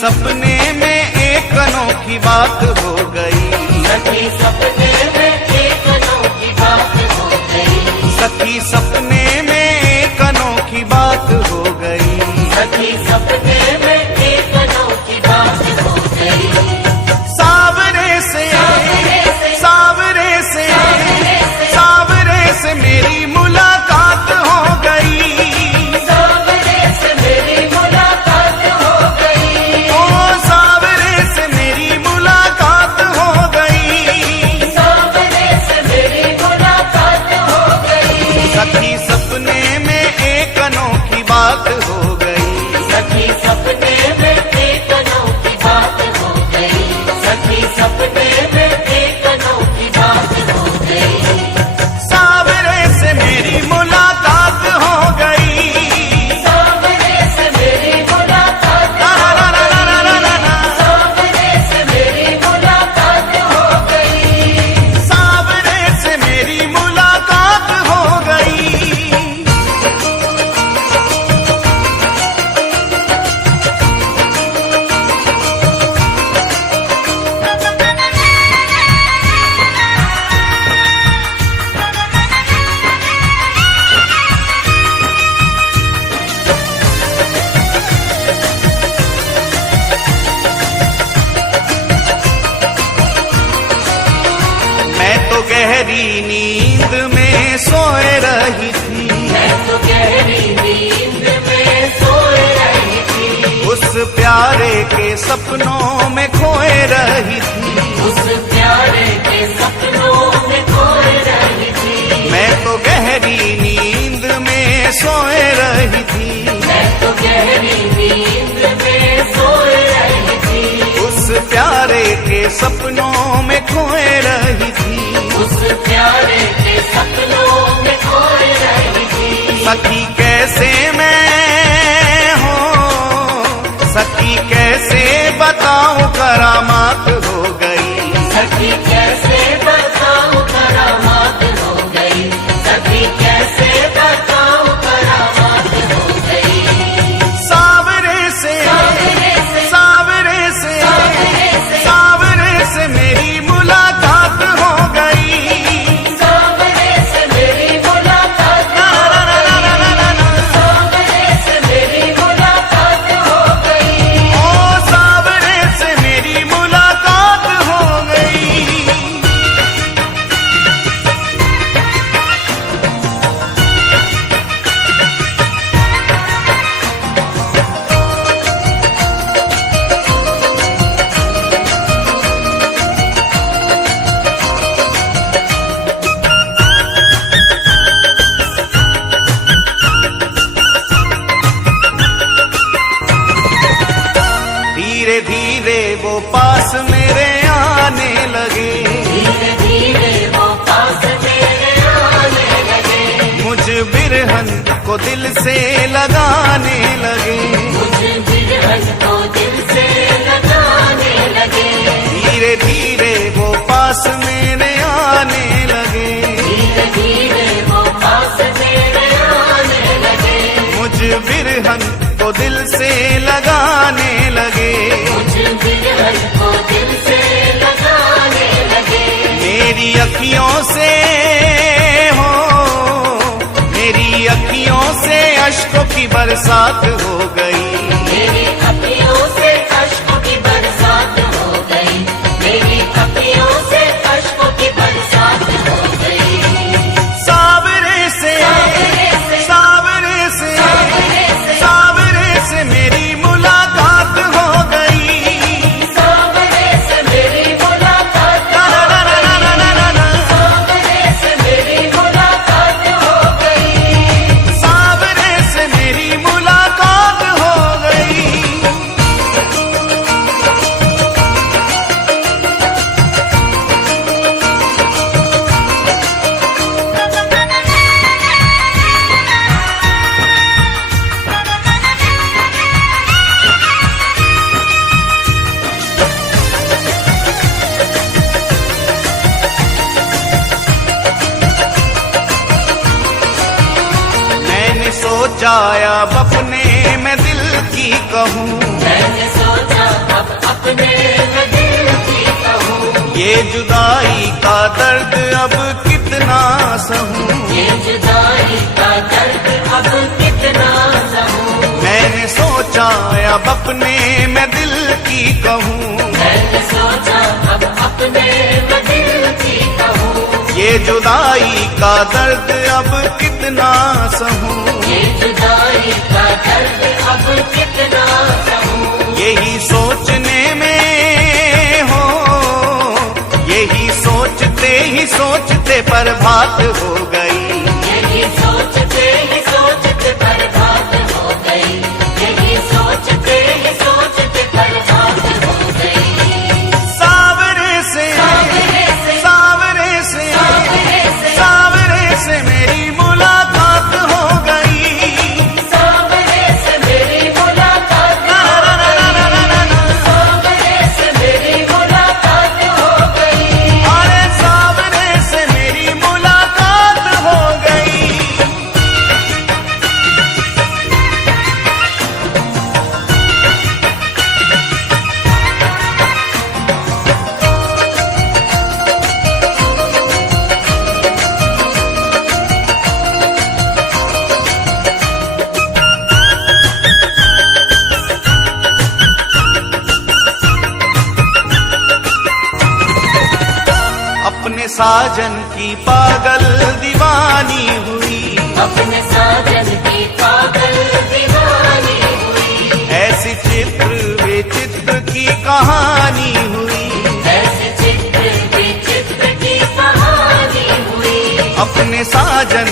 सपने में एक अनोखी बात हो गई। सखी सपने में एक अनोखी बात हो गई। सखी सपने में एक अनोखी बात हो गई। सखी सपने में एक अनोखी बात हो गई। सावरे से सावरे से सावरे से मेरी मुलाकात हो गई। सावरे से मेरी मुलाकात हो गई। ओ सावरे से मेरी मुलाकात हो गई। सावरे से मेरी मुलाकात हो गई। सखी सपने में एक अनोखी बात हो गई। सखी सपने में एक अनोखी बात हो गई। सखी सपने में एक अनोखी बात हो गई। सावरे से मेरी मुलाकात हो गई। सावरे से मेरी मुलाकात ला ला ला ला ला ला ला ला। सावरे से मेरी मुलाकात हो गई। सावरे से मेरी मुलाकात हो गई। मैं तो गहरी नींद में सोए रही थी। मैं तो गहरी नींद में सोए रही थी। उस प्यारे के सपनों में खोए रही थी। उस प्यारे के सपनों में खोए रही थी। मैं तो गहरी नींद में सोए रही थी। मैं तो गहरी नींद में सोए रही थी। उस प्यारे के सपनों में खोए रही थी। उस प्यारे के सपनों में खोए रही थी। सखी कैसे मैं हो, सखी कैसे बताऊं करामात हो गई। सखी कैसे बताऊं करामात हो गई। सखी कैसे बताऊं करामात हो गई। सावरे से सावरे से सावरे से मेरी मुलाकात हो गई। सावरे से मेरी मुलाकात ला ला ला ला ला ला ला ला। सावरे से मेरी मुलाकात हो गई। ओ सावरे से मेरी मुलाकात हो गई। धीरे धीरे वो पास मेरे आने लगे। धीरे धीरे वो पास मेरे आने लगे। मुझ बिरहन को दिल से लगाने लगे। मुझे बिरहन को दिल से लगाने लगे। धीरे धीरे वो पास मेरे आने लगे। धीरे धीरे वो पास मेरे आने लगे। मुझ बिरहन को दिल से लगाने लगे। मुझे बिरहन को दिल से लगाने लगे। मेरी अखियों से हो, मेरी अखियों से अश्कों की बरसात हो गई। मेरी अखियों से अश्कों की बरसात हो गई। मेरी अखियों से अश्कों की बरसात हो गई। सावरे से सावरे से सावरे से मेरी मुलाकात हो गई। सावरे से मेरी मुलाकात ला ला ला ला ला ला ला ला। सावरे से मेरी मुलाकात हो गई। सावरे से मेरी मुलाकात हो गई। सोचा अब अपने मैं दिल की कहूँ। मैंने सोचा सपने में दिल की कहूँ, ये जुदाई का दर्द अब कितना सहूं। ये जुदाई का दर्द अब कितना सहूँ। मैंने सोचा अब अपने मैं दिल की कहूँ, मैंने सोचा अब अपने में दिल की कहूँ, ये जुदाई का दर्द अब कितना सहूं। ये जुदाई का दर्द अब कितना सहूँ। यही सोचने में हो, यही सोचते ही सोचते बर्बाद हो गई। यही सोचते ही सोचते बर्बाद हो गई। यही सोचते ही सोचते बर्बाद हो गई। सावरे से सावरे से सावरे से सावरे से सावरे से मेरी मुलाकात हो गई। सावरे से मेरी मुलाकात हो गई। सावरे से मेरी मुलाकात हो गई। अरे सावरे से मेरी मुलाकात हो गई। अपने साजन की पागल दीवानी हुई, अपने साजन की पागल दीवानी हुई। ऐसी चित्र विचित्र की कहानी हुई। ऐसे चित्र विचित्र की कहानी हुई। अपने साजन